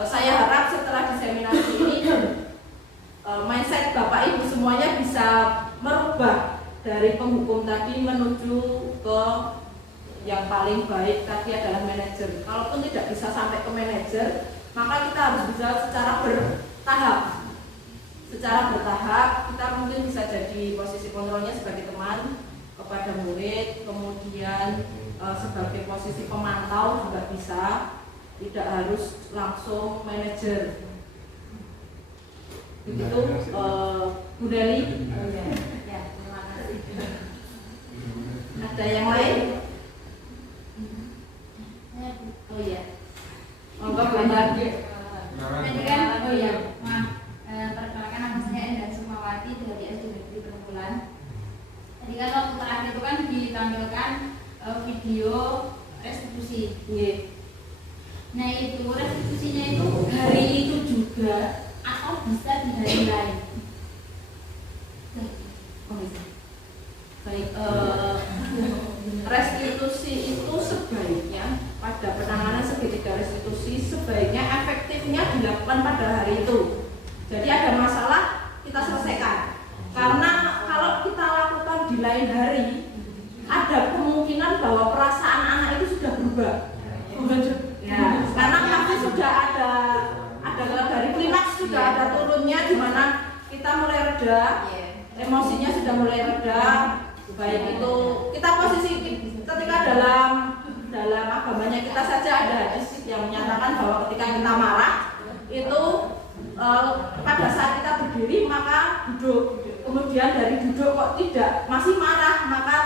Saya harap setelah diseminasi ini mindset Bapak Ibu semuanya bisa merubah dari penghukum tadi menuju ke yang paling baik tadi adalah manajer. Kalaupun tidak bisa sampai ke manajer, maka kita harus bisa secara bertahap. Secara bertahap kita mungkin bisa jadi posisi kontrolnya sebagai teman kepada murid, kemudian sebagai posisi pemantau juga bisa. Tidak harus langsung manajer. Begitu, Bu Deli. Ya, terima kasih. Ada yang lain? Oh iya. Monggo Bu Deli. Tadi kan, oh iya, maaf. Perkenalkan nama saya Enda Sukmawati dari SD Negeri Perempuan. Tadi kan waktu terakhir itu kan ditampilkan video restitusi. Iya. Nah itu restitusinya itu hari itu juga atau bisa di hari lain. Oh bisa. Baik, restitusi itu sebaiknya pada penanganan segitiga restitusi sebaiknya efektifnya dilakukan pada hari itu. Jadi ada masalah kita selesaikan. Karena kalau kita lakukan di lain hari, ada kemungkinan bahwa perasaan anak itu sudah berubah. Ya, karena pasti sudah ada dari klimaks sudah ada turunnya di mana kita mulai reda, emosinya sudah mulai reda. Baik itu kita posisi ketika dalam agamanya kita saja ada hadis yang menyatakan bahwa ketika kita marah itu pada saat kita berdiri maka duduk, kemudian dari duduk kok tidak masih marah maka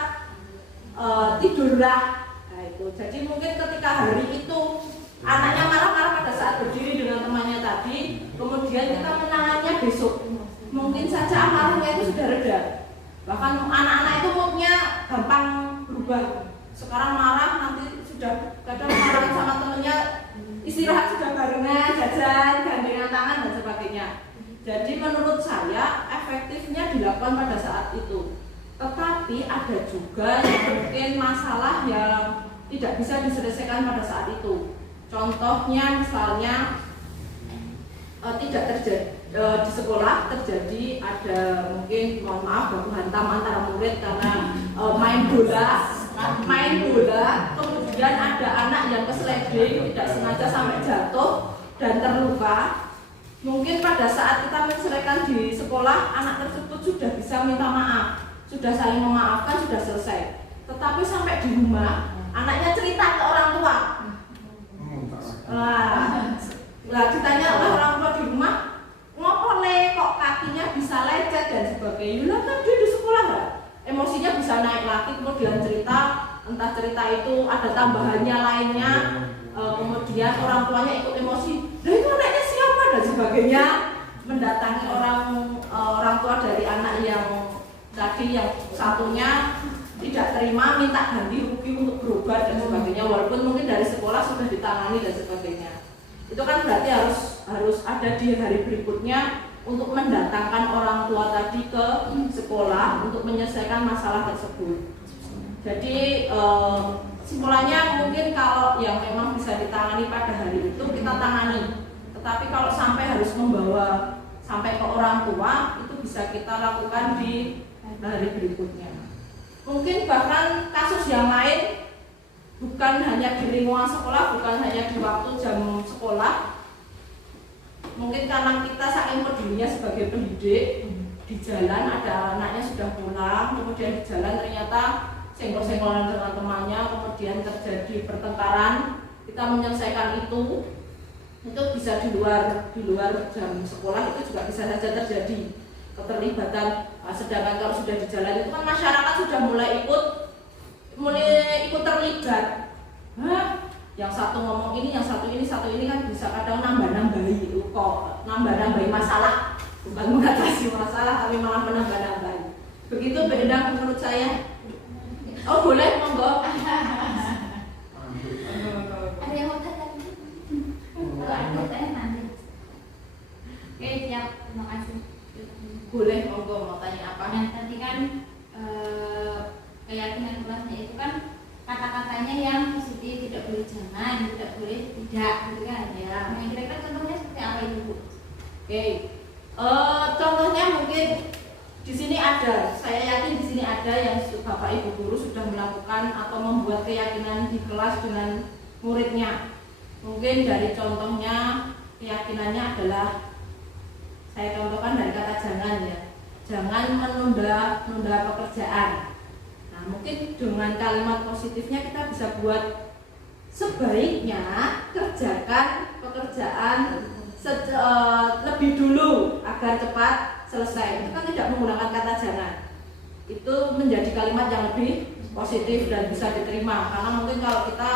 tidurlah. Nah itu jadi mungkin ketika hari itu anaknya marah-marah pada saat berdiri dengan temannya tadi, kemudian kita menangannya besok, mungkin saja amarahnya itu sudah reda. Bahkan anak-anak itu moodnya gampang berubah. Sekarang marah, nanti sudah kadang marah sama temennya, istirahat sudah barengan, jajan, gandengan tangan dan sebagainya. Jadi menurut saya efektifnya dilakukan pada saat itu. Tetapi ada juga yang mungkin masalah yang tidak bisa diselesaikan pada saat itu. Contohnya misalnya tidak terjadi di sekolah terjadi ada mungkin mohon maaf baku hantam antara murid karena main bola kemudian ada anak yang kesliding tidak sengaja sampai jatuh dan terluka. Mungkin pada saat kita menceraikan di sekolah anak tersebut sudah bisa minta maaf, sudah saling memaafkan, sudah selesai. Tetapi sampai di rumah anaknya cerita ke orang tua. Lah ditanya oleh orang tua di rumah, ngopo le kok kakinya bisa lecet dan sebagainya. Lah kan dia di sekolah lah. Emosinya bisa naik lagi kemudian cerita, entah cerita itu ada tambahannya lainnya. Kemudian orang tuanya ikut emosi. Lah itu anaknya siapa dan sebagainya. Mendatangi orang tua dari anak yang tadi yang satunya tidak terima minta ganti rugi untuk berobat dan sebagainya walaupun mungkin dari sekolah sudah ditangani dan sebagainya. Itu kan berarti harus ada di hari berikutnya untuk mendatangkan orang tua tadi ke sekolah untuk menyelesaikan masalah tersebut. Jadi simpulannya mungkin kalau yang memang bisa ditangani pada hari itu kita tangani. Tetapi kalau sampai harus membawa sampai ke orang tua itu bisa kita lakukan di hari berikutnya. Mungkin bahkan kasus yang lain bukan hanya di lingkungan sekolah, bukan hanya di waktu jam sekolah. Mungkin karena kita saking pedulinya sebagai pendidik, di jalan ada anaknya sudah pulang, kemudian di jalan ternyata senggol-senggolan dengan temannya, kemudian terjadi pertengkaran, kita menyelesaikan itu bisa di luar jam sekolah, itu juga bisa saja terjadi keterlibatan. Sedangkan kalau sudah di jalan itu kan masyarakat sudah mulai ikut terlibat. Yang satu ngomong ini, yang satu ini kan bisa kadang nambah-nambahi masalah, bukan mengatasi masalah tapi malah menambah-nambahi. Begitu beredar menurut saya. Oh boleh, monggo. Ada yang mau tanya? Kalau ada tanya nanti. Oke, siap. Terima kasih. Boleh, monggo, mau tanya apa? Yang tadi kan keyakinan kelasnya itu kan kata-katanya yang positif, tidak boleh jangan, tidak boleh tidak, gitu kan? Ya. Nah, kira-kira contohnya seperti apa itu, Bu? Oke. Contohnya mungkin di sini ada, saya yakin di sini ada yang Bapak Ibu guru sudah melakukan atau membuat keyakinan di kelas dengan muridnya. Mungkin dari contohnya keyakinannya adalah, saya contohkan dari kata jangan ya, jangan menunda pekerjaan. Nah mungkin dengan kalimat positifnya kita bisa buat sebaiknya kerjakan pekerjaan lebih dulu agar cepat selesai. Itu kan tidak menggunakan kata jangan. Itu menjadi kalimat yang lebih positif dan bisa diterima. Karena mungkin kalau kita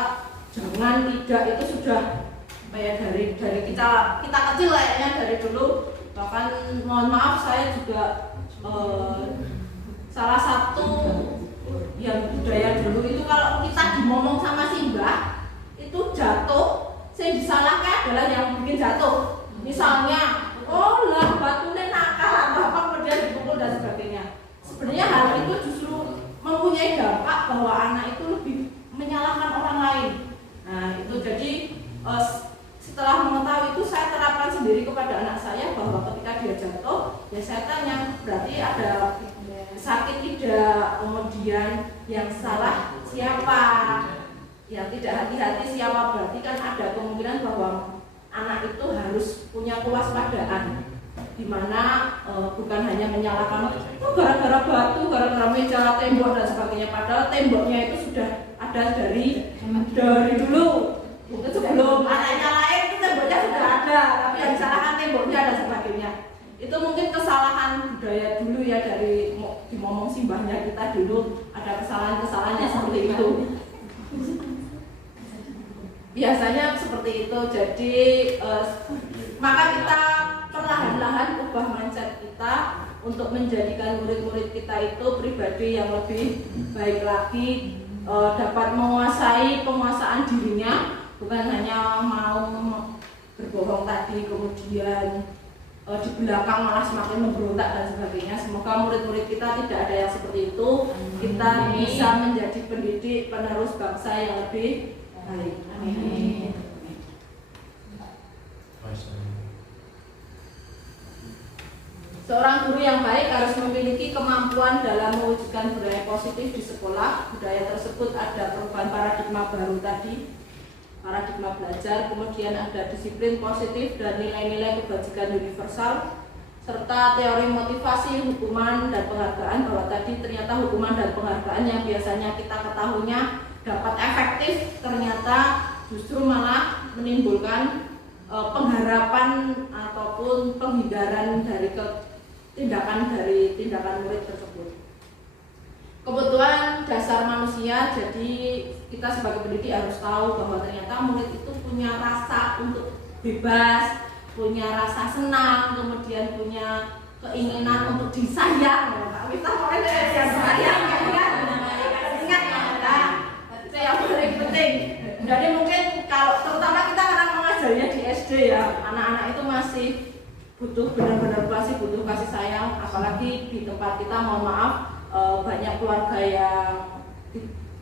jangan tidak itu sudah kayak dari kita kecil kayaknya dari dulu. Bahkan mohon maaf saya juga salah satu yang budaya dulu itu kalau kita dimomong sama simbah itu jatuh, saya disalahkan adalah yang bikin jatuh. Misalnya, oh lah batunya nakal atau apa, kemudian dipukul dan sebagainya. Sebenarnya hal itu justru mempunyai dampak bahwa anak itu lebih menyalahkan orang lain. Nah itu jadi setelah mengetahui itu saya terapkan sendiri kepada anak saya bahwa ketika dia jatuh ya saya tanya, berarti ada sakit tidak, kemudian yang salah siapa, yang tidak hati-hati siapa, berarti kan ada kemungkinan bahwa anak itu harus punya kewaspadaan, dimana bukan hanya menyalahkan gara-gara batu, gara-gara meja, tembok dan sebagainya, padahal temboknya itu sudah ada dari dulu. Mungkin sebelum anaknya lain itu temboknya sudah ada, tapi yang disalahkan temboknya dan sebagainya. Itu mungkin kesalahan budaya dulu ya, dari dimomong simbahnya kita dulu ada kesalahan-kesalahannya seperti itu. Biasanya seperti itu. Jadi maka kita perlahan-lahan ubah mindset kita untuk menjadikan murid-murid kita itu pribadi yang lebih baik lagi, dapat menguasai penguasaan dirinya, bukan hanya mau berbohong tadi kemudian di belakang malah semakin memberontak dan sebagainya. Semoga murid-murid kita tidak ada yang seperti itu. Kita bisa menjadi pendidik penerus bangsa yang lebih baik. Amin. Seorang guru yang baik harus memiliki kemampuan dalam mewujudkan budaya positif di sekolah. Budaya tersebut ada perubahan paradigma baru tadi, paradigma belajar, kemudian ada disiplin positif dan nilai-nilai kebajikan universal, serta teori motivasi, hukuman, dan penghargaan, bahwa tadi ternyata hukuman dan penghargaan yang biasanya kita ketahuinya dapat efektif, ternyata justru malah menimbulkan pengharapan ataupun penghindaran dari tindakan murid tersebut. Kebutuhan dasar manusia, jadi kita sebagai pendidik harus tahu bahwa ternyata murid itu punya rasa untuk bebas, punya rasa senang, kemudian punya keinginan untuk disayang. Kita mau sayang, ingat ya, itu yang paling penting. Jadi mungkin kalau terutama kita orang mengajarnya di SD ya, anak-anak itu masih butuh benar-benar butuh kasih sayang, apalagi di tempat kita mohon maaf banyak keluarga yang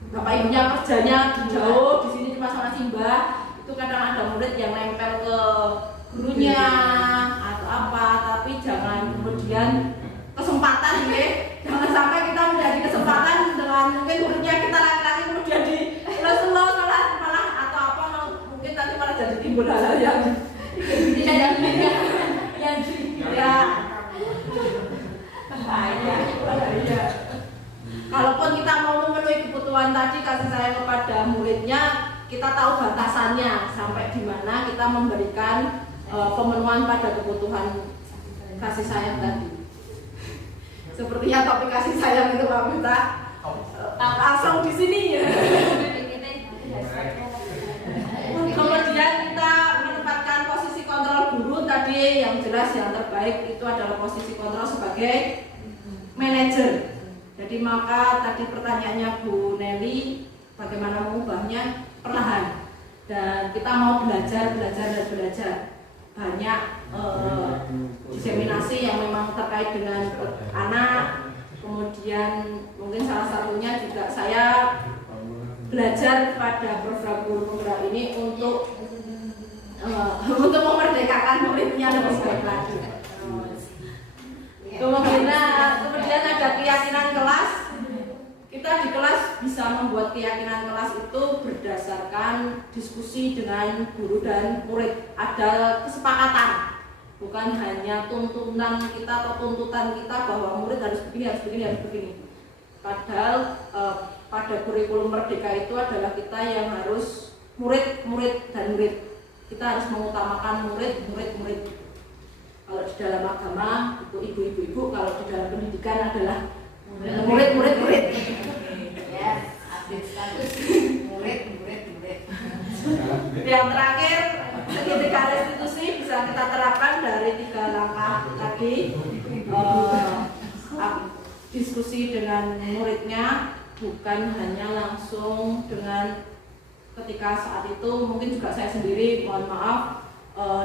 bapak ibunya kerjanya jauh, di sini cuma sama simbah, itu kadang ada murid yang nempel ke gurunya atau apa, tapi jangan kemudian kesempatan ya, jangan sampai kita menjadi kesempatan dengan mungkin muridnya kita laki-laki kemudian di los malah atau apa, mungkin nanti malah jadi timbul hal-hal yang tidak yang tidak bahaya. Kalaupun kita mau memenuhi kebutuhan tadi kasih sayang kepada muridnya, kita tahu batasannya sampai di mana kita memberikan pemenuhan pada kebutuhan kasih sayang tadi. Sepertinya topik kasih sayang itu Pak Minta langsung di sini ya. Kemudian kita menempatkan posisi kontrol guru tadi yang jelas yang terbaik itu adalah posisi kontrol sebagai manajer. Jadi maka tadi pertanyaannya Bu Nelly, bagaimana mengubahnya perlahan, dan kita mau belajar. Banyak diseminasi yang memang terkait dengan anak. Kemudian mungkin salah satunya juga saya belajar pada program ini untuk memerdekakan muridnya lebih baik lagi. Kemudian ada keyakinan kelas. Kita di kelas bisa membuat keyakinan kelas itu berdasarkan diskusi dengan guru dan murid. Ada kesepakatan, bukan hanya tuntutan kita atau tuntutan kita bahwa murid harus begini. Padahal pada kurikulum Merdeka itu adalah kita yang harus murid. Kita harus mengutamakan murid. Kalau di dalam agama itu ibu-ibu, kalau di dalam pendidikan adalah murid. Ya, update status murid. Yang terakhir, segitiga restitusi bisa kita terapkan dari 3 langkah tadi. Diskusi dengan muridnya, bukan hanya langsung dengan ketika saat itu. Mungkin juga saya sendiri, mohon maaf,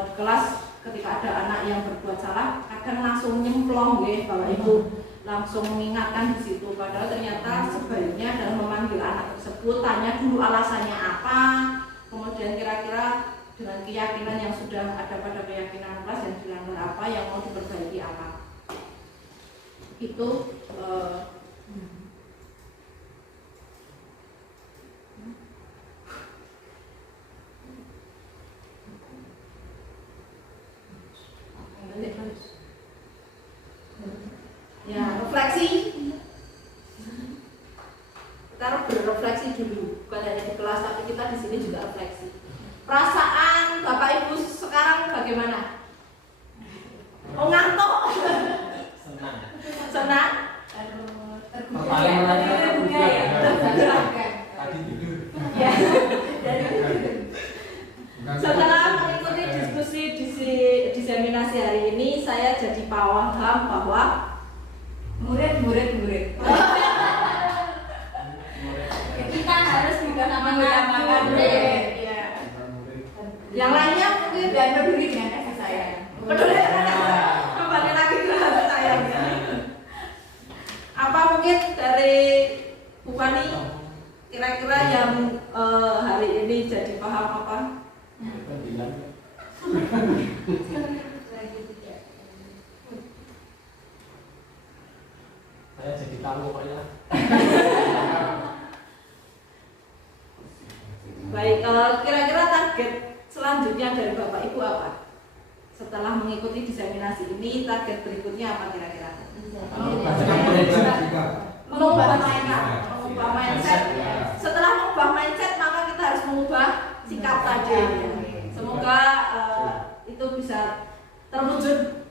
di kelas ketika ada anak yang berbuat salah, kadang langsung nyemplong ya Bapak Ibu, langsung mengingatkan di situ. Padahal ternyata sebaiknya dalam memanggil anak tersebut tanya dulu alasannya apa, kemudian kira-kira dengan keyakinan yang sudah ada pada keyakinan kelas yang dilanggar apa, yang mau diperbaiki apa. Itu ya, refleksi. Kita berrefleksi dulu, bukan hanya di kelas tapi kita di sini juga refleksi. Perasaan Bapak Ibu sekarang bagaimana? Oh, ngantuk? Senang? Paling menanyakan juga ya. Tadi tidur. Ya. Setelah mengikuti diskusi diseminasi hari ini, saya jadi paham bahwa Murid. Kita harus juga menggunakan murid. ya. Yang lainnya mungkin Dan peduli dengan kasih sayang. peduli kembali lagi ke kasih sayang. Apa mungkin dari Bu Fani kira-kira yang hari ini jadi paham apa? Saya jadi tahu pokoknya. Baik, kira-kira target selanjutnya dari Bapak Ibu apa? Setelah mengikuti diseminasi ini, target berikutnya apa kira-kira? Mengubah mindset. Setelah mengubah mindset, maka kita harus mengubah sikap tadi. Semoga itu bisa terwujud.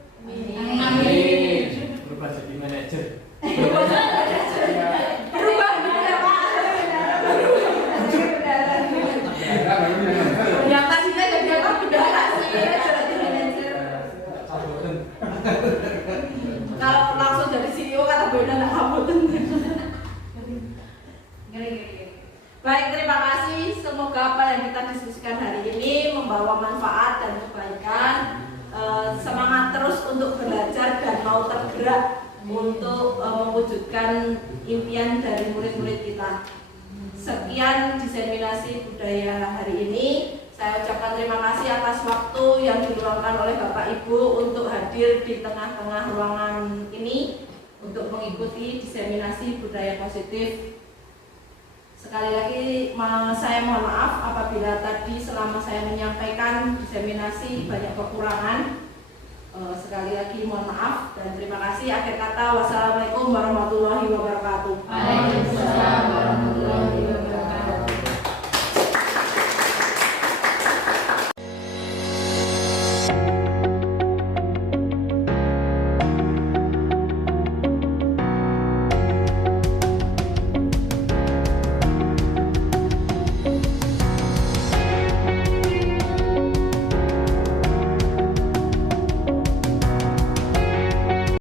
Amin. Berubah jadi manajer. Berubah ya Pak. Yang tadinya jadi apa? Bendara sih. Kalau langsung dari CEO kata beda nggak kabuten. Baik, terima kasih. Semoga apa yang kita diskusikan hari ini membawa manfaat dan kebaikan. Semangat terus untuk belajar dan mau tergerak untuk mewujudkan impian dari murid-murid kita. Sekian diseminasi budaya hari ini. Saya ucapkan terima kasih atas waktu yang diluangkan oleh Bapak Ibu untuk hadir di tengah-tengah ruangan ini untuk mengikuti diseminasi budaya positif. Sekali lagi saya mohon maaf apabila tadi selama saya menyampaikan diseminasi banyak kekurangan. Sekali lagi mohon maaf dan terima kasih. Akhir kata, wassalamualaikum warahmatullahi wabarakatuh. Waalaikumsalam warahmatullahi wabarakatuh.